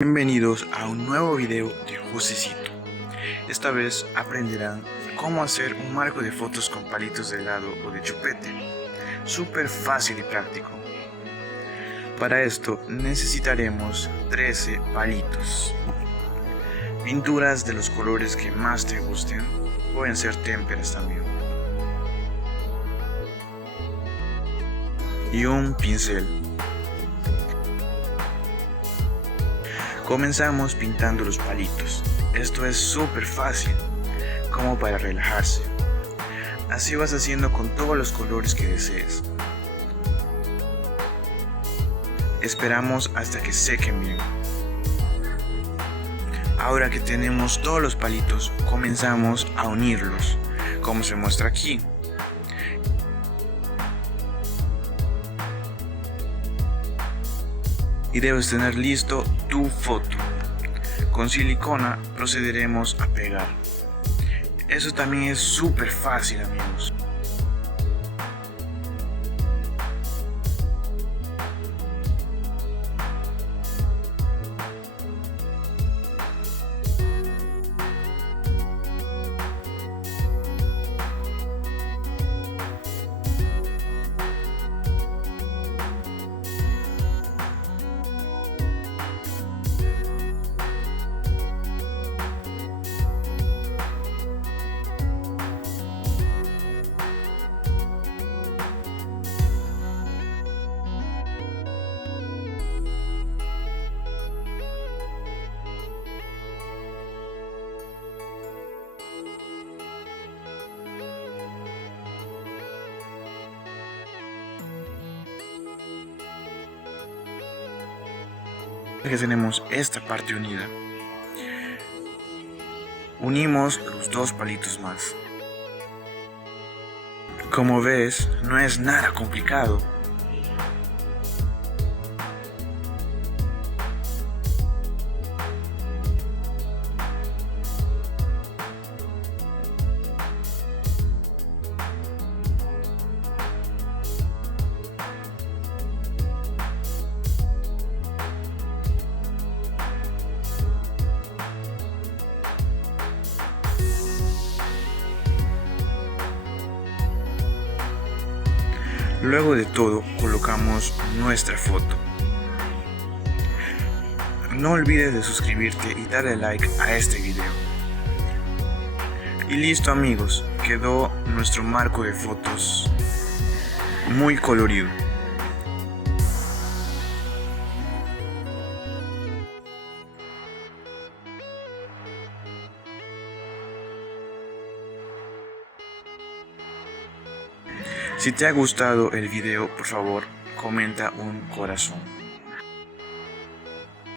Bienvenidos a un nuevo video de Josecito. Esta vez aprenderán cómo hacer un marco de fotos con palitos de helado o de chupete. Súper fácil y práctico. Para esto necesitaremos 13 palitos. Pinturas de los colores que más te gusten, pueden ser témperas también. Y un pincel. Comenzamos pintando los palitos. Esto es súper fácil, como para relajarse. Así vas haciendo con todos los colores que desees. Esperamos hasta que sequen bien. Ahora que tenemos todos los palitos, comenzamos a unirlos, como se muestra aquí. Y debes tener listo tu foto. Con silicona procederemos a pegar. Eso también es súper fácil, amigos. Que tenemos esta parte unida, unimos los dos palitos más. Como ves, no es nada complicado. Luego de todo, colocamos nuestra foto. No olvides de suscribirte y darle like a este video. Y listo, amigos, quedó nuestro marco de fotos muy colorido. Si te ha gustado el video, por favor, comenta un corazón.